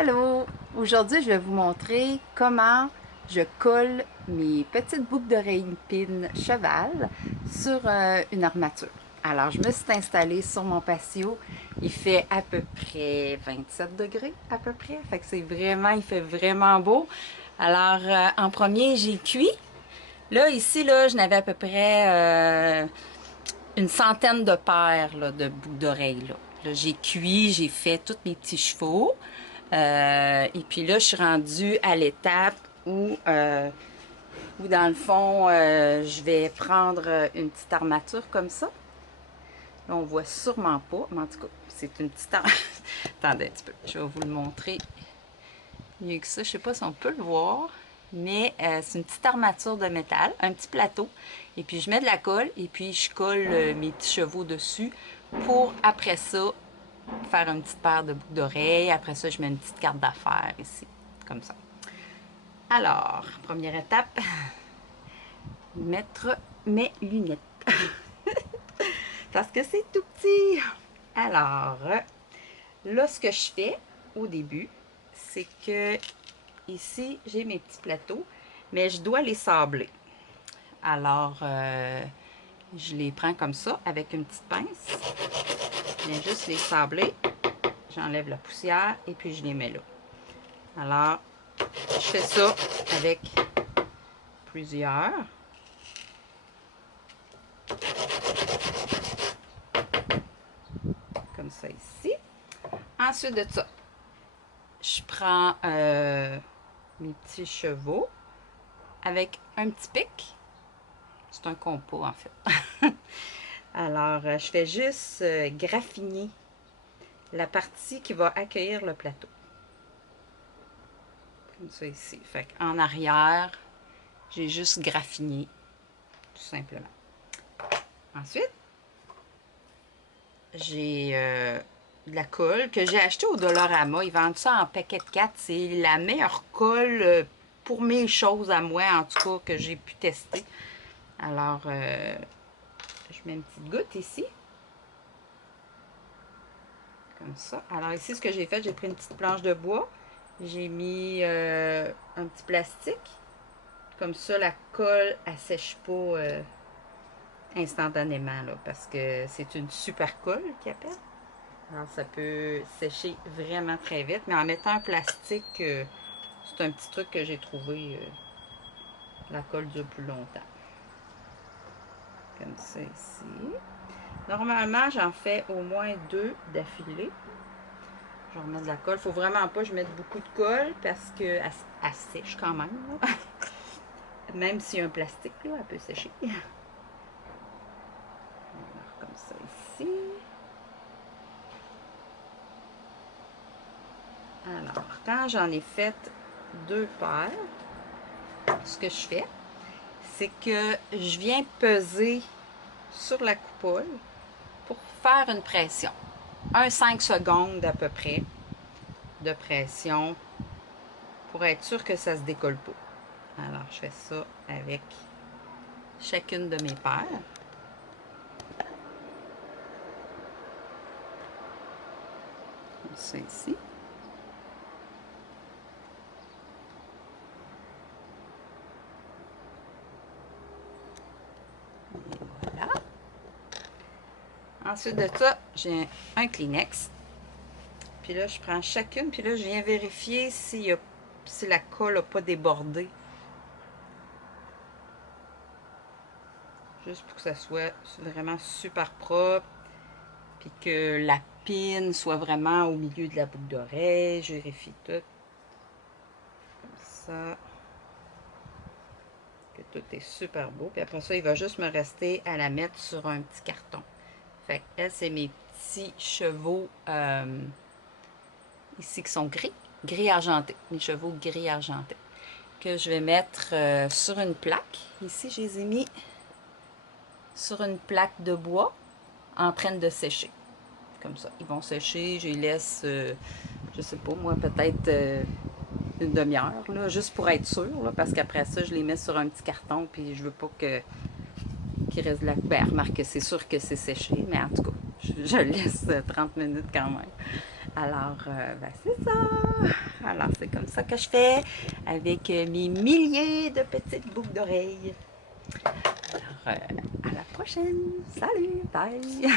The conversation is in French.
Allô! Aujourd'hui, je vais vous montrer comment je colle mes petites boucles d'oreilles pin cheval sur une armature. Alors, je me suis installée sur mon patio. Il fait à peu près 27 degrés, à peu près. Fait que il fait vraiment beau. Alors, en premier, j'ai cuit. Là, ici, là, je n'avais à peu près une centaine de paires là, de boucles d'oreilles. Là, j'ai cuit, j'ai fait tous mes petits chevaux. Et puis là, je suis rendue à l'étape où dans le fond, je vais prendre une petite armature comme ça. Là, on voit sûrement pas, mais en tout cas, c'est une petite armature. Attendez un petit peu, je vais vous le montrer mieux que ça. Je sais pas si on peut le voir, mais c'est une petite armature de métal, un petit plateau. Et puis, je mets de la colle et puis je colle mes petits chevaux dessus pour, après ça, faire une petite paire de boucles d'oreilles. Après ça, je mets une petite carte d'affaires ici, comme ça. Alors, première étape, mettre mes lunettes. Parce que c'est tout petit. Alors, là, ce que je fais au début, c'est que ici, j'ai mes petits plateaux, mais je dois les sabler. Alors, je les prends comme ça, avec une petite pince. Je viens juste les sabler. J'enlève la poussière et puis je les mets là. Alors, je fais ça avec plusieurs. Comme ça ici. Ensuite de ça, je prends mes petits chevaux avec un petit pic. C'est un compas en fait. Alors, je fais juste graffiner la partie qui va accueillir le plateau. Comme ça ici. Fait qu'en arrière, j'ai juste graffiné, tout simplement. Ensuite, j'ai de la colle que j'ai acheté au Dollarama. Ils vendent ça en paquet de 4. C'est la meilleure colle pour mes choses à moi, en tout cas, que j'ai pu tester. Alors, je mets une petite goutte ici. Comme ça. Alors ici, ce que j'ai fait, j'ai pris une petite planche de bois. J'ai mis un petit plastique. Comme ça, la colle, elle ne sèche pas instantanément, là, parce que c'est une super colle qu'ils appellent. Alors, ça peut sécher vraiment très vite, mais en mettant un plastique, c'est un petit truc que j'ai trouvé. La colle dure plus longtemps. Comme ça ici. Normalement, j'en fais au moins 2 d'affilée. Je remets de la colle. Faut vraiment pas que je mette beaucoup de colle parce que elle sèche quand même. Même s'il y a un plastique, là, elle peut sécher. Alors, comme ça ici. Alors, quand j'en ai fait 2 paires, ce que je fais, c'est que je viens peser sur la coupole pour faire une pression. 5 secondes à peu près de pression pour être sûr que ça ne se décolle pas. Alors, je fais ça avec chacune de mes paires. Comme ça ici. Et voilà. Ensuite de ça, j'ai un Kleenex. Puis là, je prends chacune. Puis là, je viens vérifier si la colle n'a pas débordé. Juste pour que ça soit vraiment super propre. Puis que la pine soit vraiment au milieu de la boucle d'oreille. Je vérifie tout. Comme ça. Que tout est super beau. Puis après ça, il va juste me rester à la mettre sur un petit carton. Fait que c'est mes petits chevaux ici qui sont gris argenté. Mes chevaux gris argenté. Que je vais mettre sur une plaque. Ici, je les ai mis sur une plaque de bois en train de sécher. Comme ça. Ils vont sécher. Je les laisse, je sais pas moi, peut-être une demi-heure, là, juste pour être sûr. Là, parce qu'après ça, je les mets sur un petit carton. Puis je veux pas qu'il reste de la... Ben, remarque que c'est sûr que c'est séché. Mais en tout cas, je laisse 30 minutes quand même. Alors, ben c'est ça. Alors, c'est comme ça que je fais avec mes milliers de petites boucles d'oreilles. Alors, à la prochaine. Salut, bye.